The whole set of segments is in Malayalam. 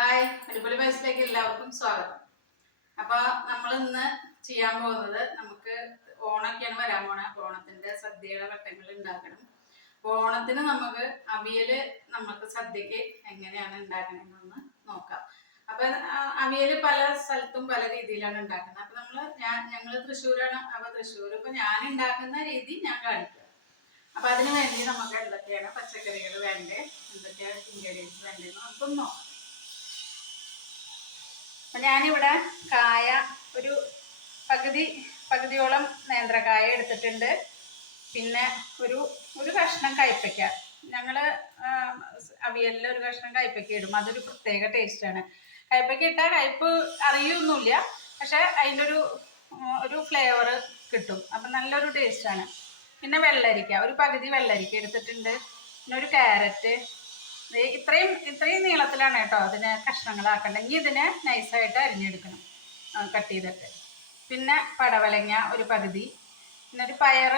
ഹായ് അടിപൊളി ബസ്സിലേക്ക് എല്ലാവർക്കും സ്വാഗതം. അപ്പൊ നമ്മൾ ഇന്ന് ചെയ്യാൻ പോകുന്നത് നമുക്ക് ഓണൊക്കെയാണ് വരാൻ പോണ. അപ്പൊ ഓണത്തിന്റെ സദ്യയുടെ വട്ടങ്ങൾ ഉണ്ടാക്കണം. ഓണത്തിന് നമുക്ക് അവിയൽ നമുക്ക് സദ്യക്ക് എങ്ങനെയാണ് ഉണ്ടാക്കണമെന്നൊന്ന് നോക്കാം. അപ്പൊ അവിയൽ പല സ്ഥലത്തും പല രീതിയിലാണ് ഉണ്ടാക്കുന്നത്. അപ്പൊ നമ്മൾ ഞാൻ ഞങ്ങൾ തൃശ്ശൂരാണ്. അപ്പൊ തൃശ്ശൂർ ഇപ്പൊ ഞാൻ ഉണ്ടാക്കുന്ന രീതി ഞാൻ കാണിക്കാം. അപ്പൊ അതിന് വേണ്ടി നമുക്ക് എന്തൊക്കെയാണ് പച്ചക്കറികൾ വേണ്ടേ? എന്തൊക്കെയാണ് ഇൻഗ്രീഡിയൻസ് വേണ്ടതെന്ന് നമുക്കൊന്ന് നോക്കാം. അപ്പൊ ഞാനിവിടെ കായ ഒരു പകുതി പകുതിയോളം നേന്ത്രക്കായ എടുത്തിട്ടുണ്ട്. പിന്നെ ഒരു ഒരു കഷ്ണം കയ്പ്പയ്ക്ക ഞങ്ങൾ അവിയലിൽ ഒരു കഷ്ണം കയ്പ്പയ്ക്ക ഇടും. അതൊരു പ്രത്യേക ടേസ്റ്റാണ് കയ്പ്പയ്ക്ക ഇട്ടാൽ കയ്പ്പ് അറിയൊന്നുമില്ല. പക്ഷെ അതിന്റെ ഒരു ഒരു ഫ്ലേവർ കിട്ടും. അപ്പം നല്ലൊരു ടേസ്റ്റാണ് പിന്നെ വെള്ളരിക്ക. ഒരു പകുതി വെള്ളരിക്ക എടുത്തിട്ടുണ്ട്. പിന്നെ ഒരു ക്യാരറ്റ് ഇത്രയും ഇത്രയും നീളത്തിലാണ് കേട്ടോ അതിനെ കഷ്ണങ്ങളാക്കണ്ടെങ്കിൽ ഇതിനെ നൈസായിട്ട് അരിഞ്ഞെടുക്കണം. കട്ട് ചെയ്തിട്ട്. പിന്നെ പടവലങ്ങ ഒരു പകുതി. പിന്നെ ഒരു പയർ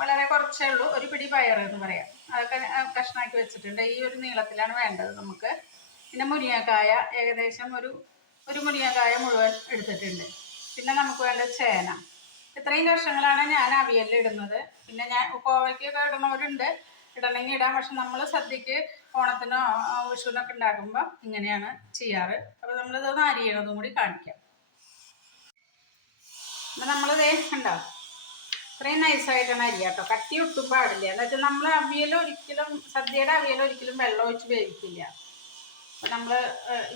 വളരെ കുറച്ചേ ഉള്ളൂ. ഒരു പിടി പയർ എന്ന് പറയാം. അതൊക്കെ കഷ്ണമാക്കി വെച്ചിട്ടുണ്ട്. ഈ ഒരു നീളത്തിലാണ് വേണ്ടത് നമുക്ക്. പിന്നെ മുരിങ്ങക്കായ ഏകദേശം ഒരു ഒരു മുരിങ്ങക്കായ മുഴുവൻ എടുത്തിട്ടുണ്ട്. പിന്നെ നമുക്ക് വേണ്ടത് ചേന. ഇത്രയും കഷ്ണങ്ങളാണ് ഞാൻ അവിയലിൽ ഇടുന്നത്. പിന്നെ ഞാൻ കോവയ്ക്കൊക്കെ ഇടുന്നവരുണ്ട്. ഇടണമെങ്കിൽ ഇടാം. പക്ഷെ നമ്മൾ സദ്യക്ക് ഓണത്തിനോ വിഷുവിനൊക്കെ ഉണ്ടാക്കുമ്പോൾ ഇങ്ങനെയാണ് ചെയ്യാറ്. അപ്പോൾ നമ്മളിതൊന്ന് അരിയണതും കൂടി കാണിക്കാം. അപ്പം നമ്മളിത് ഉണ്ടോ ഇത്രയും നൈസായിട്ടാണ് അരി കേട്ടോ കട്ടി ഒട്ടും പാടില്ല. എന്ന് വെച്ചാൽ നമ്മൾ അവിയൽ ഒരിക്കലും സദ്യയുടെ അവിയൽ ഒരിക്കലും വെള്ളം ഒഴിച്ച് വേവിക്കില്ല. അപ്പം നമ്മൾ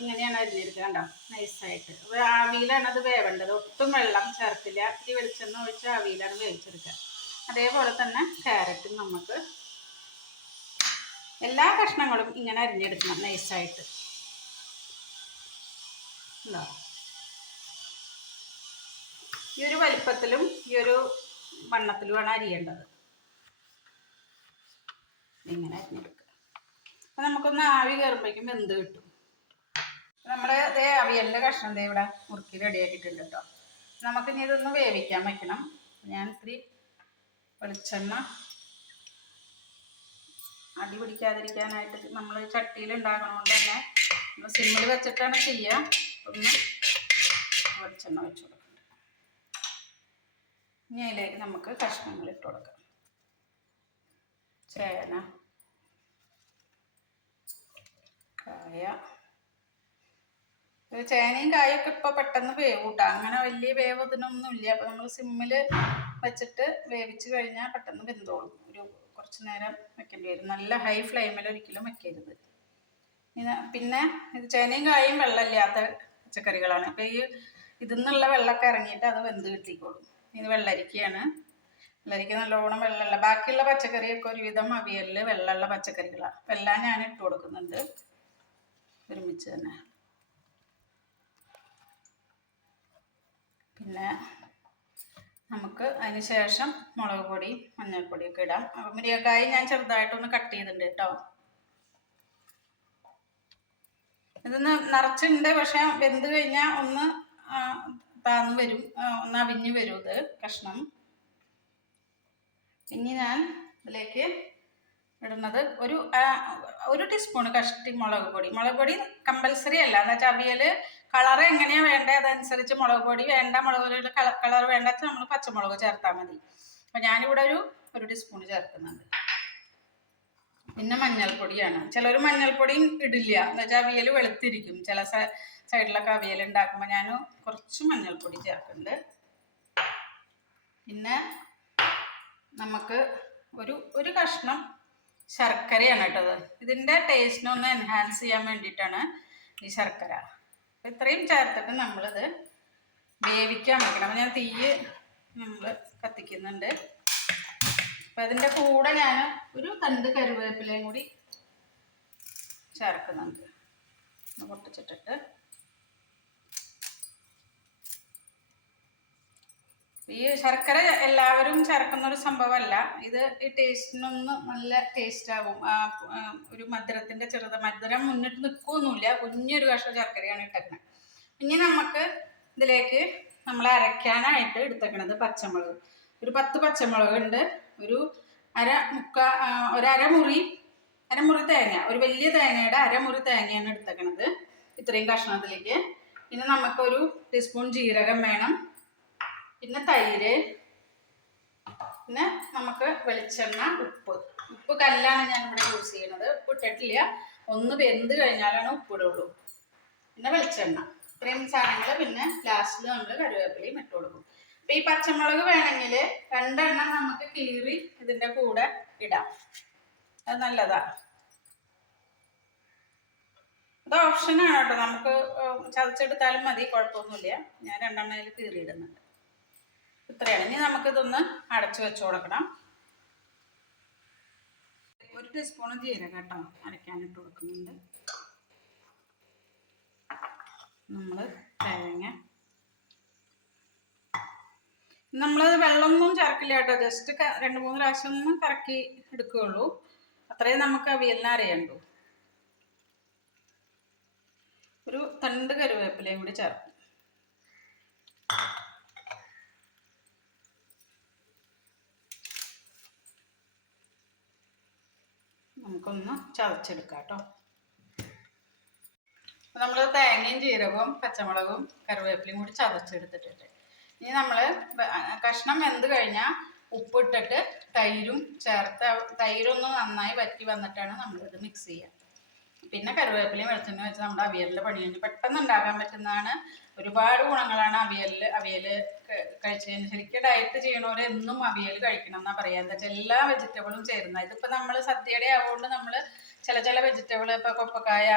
ഇങ്ങനെയാണ് അരിഞ്ഞെടുക്കുക കണ്ടോ? നൈസായിട്ട് അപ്പോൾ അവിയിലാണ് അത് വേവേണ്ടത്. ഒട്ടും വെള്ളം ചേർക്കില്ല. ഇത്തിരി വെളിച്ചെണ്ണ ഒഴിച്ച് അവിയിലാണ് വേവിച്ചെടുക്കുക. അതേപോലെ തന്നെ ക്യാരറ്റും നമുക്ക് എല്ലാ കഷ്ണങ്ങളും ഇങ്ങനെ അരിഞ്ഞെടുക്കണം നൈസായിട്ട് ഉണ്ടോ ഈ ഒരു വലിപ്പത്തിലും ഈ ഒരു വണ്ണത്തിലുമാണ് അരിയേണ്ടത്. ഇങ്ങനെ അരിഞ്ഞെടുക്കുക. അപ്പം നമുക്കൊന്ന് ആവി കയറുമ്പോഴേക്കും വെന്ത് കിട്ടും. നമ്മുടെ ഇതേ അവിയലിന്റെ കഷ്ണം ദേ ഇവിടെ മുറുക്കി റെഡിയാക്കിയിട്ടുണ്ട് കേട്ടോ നമുക്കിനി ഇതൊന്ന് വേവിക്കാൻ വയ്ക്കണം ഞാൻ ഇത്തിരി വെളിച്ചെണ്ണ അടി പിടിക്കാതിരിക്കാനായിട്ട് നമ്മൾ ചട്ടിയിൽ ഉണ്ടാക്കണോണ്ട് തന്നെ നമ്മൾ സിമ്മിൽ വെച്ചിട്ടാണ് ചെയ്യുക ഒന്ന് വെളിച്ചെണ്ണ വെച്ച് കൊടുക്കണം ഇനി അതിലേക്ക് നമുക്ക് കഷ്ണങ്ങൾ ഇട്ട് കൊടുക്കാം. ചേന കായ. ചേനയും കായൊക്കെ ഇപ്പോൾ പെട്ടെന്ന് വേവൂട്ടാ. അങ്ങനെ വലിയ വേവ് ഇതിനൊന്നും ഇല്ല അപ്പോൾ നമ്മൾ സിമ്മിൽ വെച്ചിട്ട് വേവിച്ച് കഴിഞ്ഞാൽ പെട്ടെന്ന് വെന്തോളും. കുറച്ച് നേരം വെക്കേണ്ടി വരും. നല്ല ഹൈ ഫ്ലെയിമിൽ ഒരിക്കലും വെക്കരുത്. പിന്നെ ഇത് ചേനയും കായും വെള്ളമില്ലാത്ത പച്ചക്കറികളാണ്. അപ്പോൾ ഈ ഇതിൽ നിന്നുള്ള വെള്ളമൊക്കെ ഇറങ്ങിയിട്ട് അത് വെന്ത് കിട്ടിക്കോളും. ഇത് വെള്ളരിക്കയാണ്. വെള്ളരിക്ക നല്ലോണം വെള്ളമുള്ള ബാക്കിയുള്ള പച്ചക്കറിയൊക്കെ ഒരുവിധം അവിയലിൽ വെള്ളമുള്ള പച്ചക്കറികളാണ്. അപ്പം എല്ലാം ഞാൻ ഇട്ട് കൊടുക്കുന്നുണ്ട്. ഒരുമിച്ച് തന്നെ. പിന്നെ നമുക്ക് അതിന് ശേഷം മുളക് പൊടി മഞ്ഞൾപ്പൊടിയൊക്കെ ഇടാം. അപ്പം മുരിങ്ങക്കായി ഞാൻ ചെറുതായിട്ടൊന്ന് കട്ട് ചെയ്തിട്ടുണ്ട് കേട്ടോ. ഇതൊന്ന് നിറച്ചുണ്ട് പക്ഷെ വെന്ത് കഴിഞ്ഞാൽ ഒന്ന് താന്ന് വരും. ഒന്ന് അവിഞ്ഞ് വരും ഇത് കഷ്ണം. ഇനി ഞാൻ ഇതിലേക്ക് ഇടുന്നത് ഒരു ഒരു ടീസ്പൂൺ കഷ്ടി മുളക് പൊടി. മുളക് പൊടി കമ്പൽസറി അല്ല. എന്ന് വെച്ചാൽ അവിയൽ കളർ എങ്ങനെയാണ് വേണ്ടത് അതനുസരിച്ച് മുളക് പൊടി വേണ്ട മുളക് പൊടിയുടെ കളർ കളർ വേണ്ട നമ്മൾ പച്ചമുളക് ചേർത്താൽ മതി. അപ്പം ഞാനിവിടെ ഒരു ഒരു ടീസ്പൂൺ ചേർക്കുന്നുണ്ട്. പിന്നെ മഞ്ഞൾപ്പൊടിയാണ്. ചിലർ മഞ്ഞൾപ്പൊടിയും ഇടില്ല. എന്ന് വെച്ചാൽ അവിയൽ വെളുത്തിരിക്കും. ചില സൈഡിലൊക്കെ അവിയൽ ഉണ്ടാക്കുമ്പോൾ ഞാൻ കുറച്ച് മഞ്ഞൾപ്പൊടി ചേർക്കുന്നുണ്ട്. പിന്നെ നമുക്ക് ഒരു ഒരു കഷ്ണം ശർക്കരയാണ് കേട്ടത് ഇതിന്റെ ടേസ്റ്റിനെ ഒന്ന് എൻഹാൻസ് ചെയ്യാൻ വേണ്ടിയിട്ടാണ് ഈ ശർക്കര. ഇത്രയും ചേർത്തിട്ട് നമ്മളിത് വേവിക്കാൻ വെക്കണം. ഞാൻ തീ നമ്മൾ കത്തിക്കുന്നുണ്ട്. അപ്പം അതിന്റെ കൂടെ ഞാൻ ഒരു തണ്ട് കരുവേപ്പിലയും കൂടി ചേർക്കുന്നുണ്ട്. പൊട്ടിച്ചിട്ടിട്ട്. ഈ ശർക്കര എല്ലാവരും ചേർക്കുന്ന ഒരു സംഭവമല്ല. ഇത് ഈ ടേസ്റ്റിനൊന്ന് നല്ല ടേസ്റ്റ് ആവും ആ ഒരു മധുരത്തിന്റെ ചെറുത മധുരം മുന്നിട്ട് നിൽക്കുകയൊന്നുമില്ല കുഞ്ഞൊരു കഷ്ണം ശർക്കരയാണ് ഇട്ടേക്കുന്നത് ഇനി നമുക്ക് ഇതിലേക്ക് നമ്മൾ അരയ്ക്കാനായിട്ട് എടുത്തേക്കണത് പച്ചമുളക്. ഒരു പത്ത് പച്ചമുളക് ഉണ്ട്. ഒരു അര മുക്ക ഒരമുറി ഒരു അരമുറി അരമുറി തേങ്ങ. ഒരു വലിയ തേങ്ങയുടെ അരമുറി തേങ്ങയാണ് എടുത്തേക്കണത് ഇത്രയും കഷ്ണത്തിലേക്ക്. പിന്നെ നമുക്കൊരു ടീസ്പൂൺ ജീരകം വേണം. പിന്നെ തൈര്. പിന്നെ നമുക്ക് വെളിച്ചെണ്ണ ഉപ്പ്. ഉപ്പ് കല്ലാണ് ഞാൻ ഇവിടെ യൂസ് ചെയ്യുന്നത്. ഉപ്പ് ഇട്ടിട്ടില്ല. ഒന്ന് വെന്ത് കഴിഞ്ഞാലാണ് ഉപ്പിടുള്ളൂ. പിന്നെ വെളിച്ചെണ്ണ. ഇത്രയും സാധനങ്ങൾ പിന്നെ ലാസ്റ്റിൽ നമ്മൾ കരുവേപ്പിലയും ഇട്ട് കൊടുക്കും. അപ്പം ഈ പച്ചമുളക് വേണമെങ്കിൽ രണ്ടെണ്ണം നമുക്ക് കീറി ഇതിന്റെ കൂടെ ഇടാം. അത് നല്ലതാ. അത് ഓപ്ഷനാണ് കേട്ടോ. നമുക്ക് ചതച്ചെടുത്താലും മതി. കുഴപ്പമൊന്നുമില്ല. ഞാൻ രണ്ടെണ്ണയിൽ കീറിയിടുന്നുണ്ട്. ഇത്രയാണ്. ഇനി നമുക്കിതൊന്ന് അടച്ചു വെച്ചു കൊടുക്കണം. ഒരു ടീസ്പൂൺ ജീരകം കേട്ടോ അരയ്ക്കാനിട്ട് കൊടുക്കുന്നുണ്ട്. നമ്മൾ തേങ്ങ. നമ്മളത് വെള്ളമൊന്നും ചേർക്കില്ല കേട്ടോ. ജസ്റ്റ് രണ്ട് മൂന്ന് പ്രാവശ്യം ഒന്നും കറക്കി എടുക്കുകയുള്ളൂ അത്രയും നമുക്ക് അവിയലിനെ അറിയണ്ടു ഒരു തണ്ട് കരുവേപ്പിലയും കൂടി ചേർക്കും. നമുക്കൊന്ന് ചതച്ചെടുക്കാം കേട്ടോ നമ്മൾ തേങ്ങയും ജീരകവും പച്ചമുളകും കറിവേപ്പിലയും കൂടി ചതച്ചെടുത്തിട്ടുണ്ട്. ഇനി നമ്മൾ കഷ്ണം വെന്ത് കഴിഞ്ഞാൽ ഉപ്പിട്ടിട്ട് തൈരും ചേർത്ത് തൈരൊന്ന് നന്നായി വറ്റി വന്നിട്ടാണ് നമ്മളിത് മിക്സ് ചെയ്യുക പിന്നെ കറിവേപ്പിലയും വെളിച്ചെണ്ണ വെച്ച് നമ്മുടെ അവിയലിന്റെ പണി കഴിഞ്ഞ് പെട്ടെന്ന് ഉണ്ടാക്കാൻ പറ്റുന്നതാണ്. ഒരുപാട് ഗുണങ്ങളാണ് അവിയലിൽ അവിയൽ കഴിച്ചതിന് ശരിക്കും ഡയറ്റ് ചെയ്യണവരെ എന്നും അവിയൽ കഴിക്കണം എന്നാ പറയാ. എന്താ വെച്ചാൽ എല്ലാ വെജിറ്റബിളും ചേരുന്ന. ഇതിപ്പോ നമ്മൾ സദ്യയുടെ ആവുകൊണ്ട് നമ്മൾ ചില ചില വെജിറ്റബിൾ ഇപ്പൊ കൊപ്പക്കായ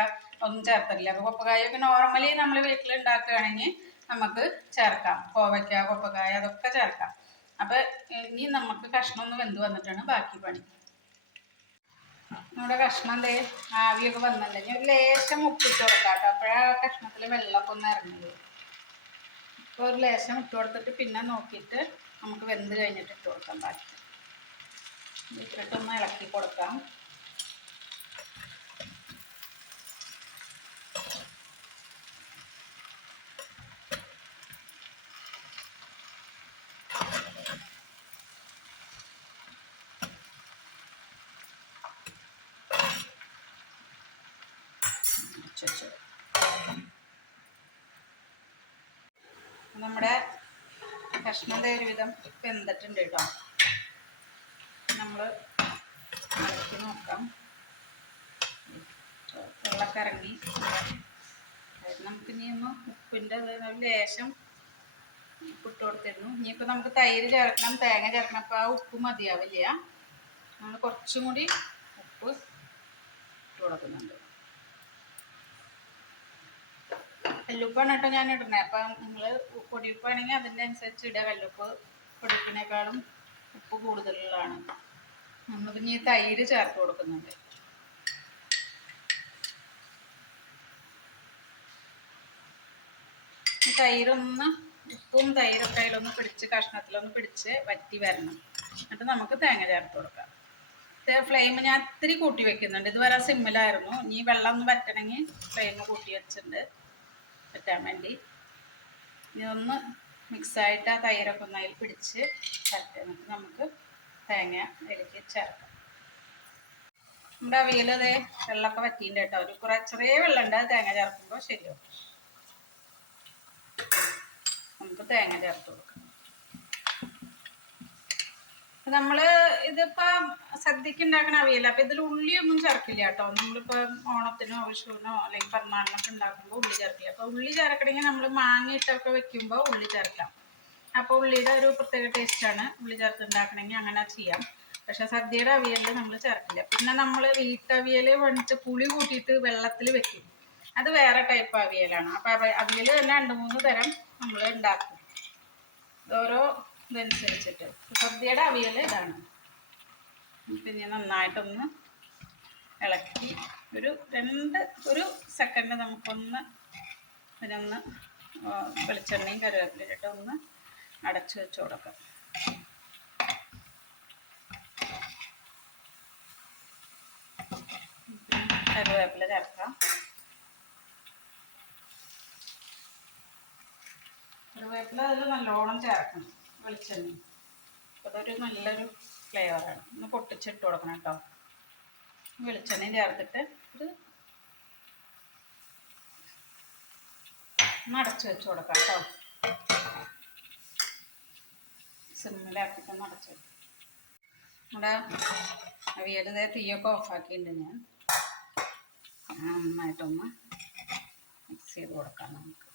ഒന്നും ചേർത്തില്ല അപ്പൊ കൊപ്പക്കായ ഒക്കെ നോർമലി നമ്മൾ വീട്ടിൽ ഉണ്ടാക്കുകയാണെങ്കിൽ നമുക്ക് ചേർക്കാം. കോവയ്ക്ക കൊപ്പക്കായ അതൊക്കെ ചേർക്കാം. അപ്പൊ ഇനി നമുക്ക് കഷ്ണം ഒന്ന് വെന്ത് വന്നിട്ടാണ് ബാക്കി പണി. നമ്മുടെ കഷ്ണം ദേ ആവിയൊക്കെ വന്നിട്ടുണ്ടെങ്കിൽ ഒരു ലേശം ഉപ്പിട്ട് കൊടുക്കാം കേട്ടോ അപ്പോഴാ കഷ്ണത്തിൽ വെള്ളമൊക്കെ ഒന്ന് ഇറങ്ങിയത് ഇപ്പോൾ ഒരു ലേശം ഇട്ട് കൊടുത്തിട്ട് പിന്നെ നോക്കിയിട്ട് നമുക്ക് വെന്ത് കഴിഞ്ഞിട്ട് ഇട്ട് കൊടുക്കാം ബാക്കി. ഇട്ടിട്ടൊന്ന് ഇളക്കി കൊടുക്കാം. വെച്ചു നമ്മുടെ കഷ്ണം ഒരുവിധം വെന്തിട്ടുണ്ട് കേട്ടോ? നമ്മൾ ഇളക്കി നോക്കാം. വെള്ളക്കറങ്ങി ഇറങ്ങി നമുക്ക് ഇനി ഒന്ന് ഉപ്പിന്റെ ഒരു ലേശം ഉപ്പിട്ട് കൊടുത്തിരുന്നു. ഇനിയിപ്പോൾ നമുക്ക് തൈര് ചേർക്കണം തേങ്ങ ചേർക്കണം. അപ്പോൾ ആ ഉപ്പ് മതിയാവില്ല. നമ്മൾ കുറച്ചും കൂടി ഉപ്പ് ഇട്ട് കൊടുക്കുന്നുണ്ട്. കല്ലുപ്പാണ് കേട്ടോ ഞാൻ ഇടുന്നത് അപ്പം നിങ്ങൾ പൊടിയുപ്പാണെങ്കിൽ അതിന്റെ അനുസരിച്ച് ഇടുക. കല്ലുപ്പ് പൊടിപ്പിനേക്കാളും ഉപ്പ് കൂടുതലുള്ളതാണ്. നമ്മൾ പിന്നെ ഈ തൈര് ചേർത്ത് കൊടുക്കുന്നുണ്ട്. തൈരൊന്ന് ഉപ്പും തൈരൊക്കെ അതിലൊന്ന് പിടിച്ച് കഷ്ണത്തിലൊന്ന് പിടിച്ച് വറ്റി വരണം. എന്നിട്ട് നമുക്ക് തേങ്ങ ചേർത്ത് കൊടുക്കാം. ഫ്ലെയിം ഞാൻ ഇത്തിരി കൂട്ടി വെക്കുന്നുണ്ട്. ഇതുവരെ സിമ്മിലായിരുന്നു. ഇനി വെള്ളം ഒന്ന് വറ്റണമെങ്കിൽ ഫ്ലെയിം കൂട്ടി വെച്ചിട്ടുണ്ട്. പറ്റാൻ വേണ്ടി. ഇനി ഒന്ന് മിക്സായിട്ട് ആ തൈരൊക്കെ ഒന്ന് അതിൽ പിടിച്ച് ചേർത്ത് എന്നിട്ട് നമുക്ക് തേങ്ങ ഇടയ്ക്ക് ചേർക്കാം. നമ്മുടെ അവിയൽ അതേ വെള്ളമൊക്കെ വറ്റിയിട്ടുണ്ട് കേട്ടോ. ഒരു കുറേ ചെറിയ വെള്ളമുണ്ട്. അത് തേങ്ങ ചേർക്കുമ്പോൾ ശരിയാവും. നമുക്ക് തേങ്ങ ചേർത്ത് കൊടുക്കാം. നമ്മൾ ഇതിപ്പോ സദ്യക്ക് ഉണ്ടാക്കണ അവിയല്ല അപ്പൊ ഇതിൽ ഉള്ളിയൊന്നും ചേർക്കില്ല കേട്ടോ. നമ്മളിപ്പോ ഓണത്തിനോ വിഷുവിനോ അല്ലെങ്കിൽ പെരുന്നാളിനൊക്കെ ഉണ്ടാക്കുമ്പോൾ ഉള്ളി ചേർക്കില്ല. അപ്പൊ ഉള്ളി ചേർക്കണമെങ്കിൽ നമ്മൾ മാങ്ങ ഇട്ടൊക്കെ വെക്കുമ്പോൾ ഉള്ളി ചേർക്കാം. അപ്പോൾ ഉള്ളിയുടെ ഒരു പ്രത്യേക ടേസ്റ്റാണ് ഉള്ളി ചേർത്ത് ഉണ്ടാക്കണമെങ്കിൽ അങ്ങനെ ചെയ്യാം. പക്ഷെ സദ്യയുടെ അവിയലിൽ നമ്മൾ ചേർക്കില്ല. പിന്നെ നമ്മൾ വീട്ടവിയൽ വന്നിട്ട് പുളി കൂട്ടിയിട്ട് വെള്ളത്തിൽ വെക്കും. അത് വേറെ ടൈപ്പ് അവിയലാണ്. അപ്പൊ അവിയൽ തന്നെ രണ്ട് മൂന്ന് തരം നമ്മൾ ഉണ്ടാക്കും. ഓരോ ഇതനുസരിച്ചിട്ട്. സദ്യയുടെ അവിയൽ ഇതാണ്. പിന്നെ നന്നായിട്ടൊന്ന് ഇളക്കി ഒരു രണ്ട് ഒരു സെക്കൻഡ് നമുക്കൊന്ന് ഇതിനൊന്ന് വെളിച്ചെണ്ണയും കരുവേപ്പിലിട്ട് ഒന്ന് അടച്ചു വെച്ച് കൊടുക്കാം. കരുവേപ്പില ചേർക്കാം കറിവേപ്പില അതിൽ നല്ലോണം ചേർക്കണം വെളിച്ചെണ്ണ അതൊരു നല്ലൊരു ഫ്ലേവറാണ് ഒന്ന് പൊട്ടിച്ചിട്ട് കൊടുക്കണം കേട്ടോ വെളിച്ചെണ്ണയും ചേർത്തിട്ട് ഇത് ഒന്ന് അടച്ചു വെച്ച് കൊടുക്കാം കേട്ടോ സിമ്മിലാക്കിയിട്ട് ഒന്ന് അടച്ചു വെക്കാം നമ്മുടെ അവിയൽ തീയൊക്കെ ഓഫാക്കിയിട്ടുണ്ട് ഞാൻ. നന്നായിട്ടൊന്ന് മിക്സ് ചെയ്ത് കൊടുക്കാം നമുക്ക്.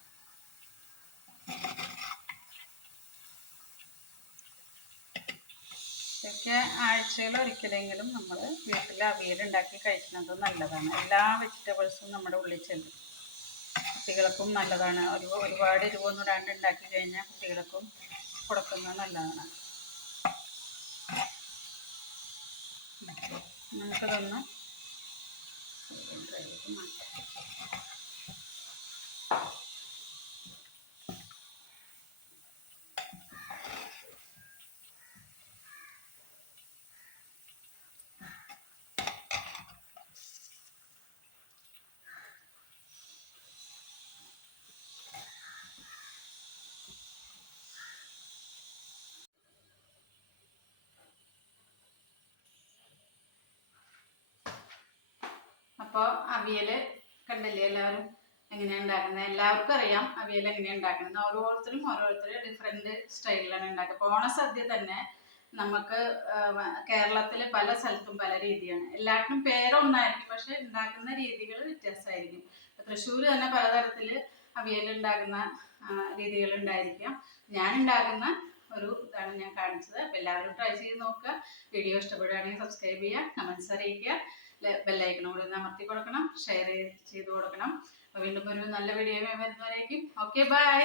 ഇതൊക്കെ ആഴ്ചയിൽ ഒരിക്കലെങ്കിലും നമ്മൾ വീട്ടിൽ അവിയൽ ഉണ്ടാക്കി കഴിക്കുന്നത് നല്ലതാണ്. എല്ലാ വെജിറ്റബിൾസും നമ്മുടെ ഉള്ളിൽ ചെല്ലും. കുട്ടികൾക്കും നല്ലതാണ്. ഒരു ഒരുപാട് എരിവൊന്നും ഇടാണ്ട് ഉണ്ടാക്കി കഴിഞ്ഞാൽ കുട്ടികൾക്കും കൊടുക്കുന്നത് നല്ലതാണ്. നമുക്കിതൊന്ന് മാറ്റാം അപ്പോൾ അവിയൽ കണ്ടില്ലേ എല്ലാവരും? എങ്ങനെയാണ് ഉണ്ടാക്കുന്നത് എല്ലാവർക്കും അറിയാം അവിയൽ എങ്ങനെയാണ് ഉണ്ടാക്കുന്നത് ഓരോരുത്തരും ഓരോരുത്തരും ഡിഫറെന്റ് സ്റ്റൈലിലാണ് ഉണ്ടാക്കുക. ഇപ്പോൾ ഓണസദ്യ തന്നെ നമുക്ക് കേരളത്തിൽ പല സ്ഥലത്തും പല രീതിയാണ്. എല്ലാവർക്കും പേരൊന്നായിരിക്കും പക്ഷെ ഉണ്ടാക്കുന്ന രീതികൾ വ്യത്യാസമായിരിക്കും. തൃശ്ശൂർ തന്നെ പലതരത്തിൽ അവിയൽ ഉണ്ടാക്കുന്ന രീതികൾ ഉണ്ടായിരിക്കാം. ഞാൻ ഉണ്ടാക്കുന്ന ഒരു ഇതാണ് ഞാൻ കാണിച്ചത്. അപ്പോൾ എല്ലാവരും ട്രൈ ചെയ്ത് നോക്കുക. വീഡിയോ ഇഷ്ടപ്പെടുകയാണെങ്കിൽ സബ്സ്ക്രൈബ് ചെയ്യുക കമൻസ് അറിയിക്കുക. ബെല്ലൈക്കണും കൂടി ഒന്ന് അമർത്തി കൊടുക്കണം ഷെയർ ചെയ്ത് കൊടുക്കണം. വീണ്ടും ഒരു നല്ല വീഡിയോ വരുന്നവരേക്കും. Okay bye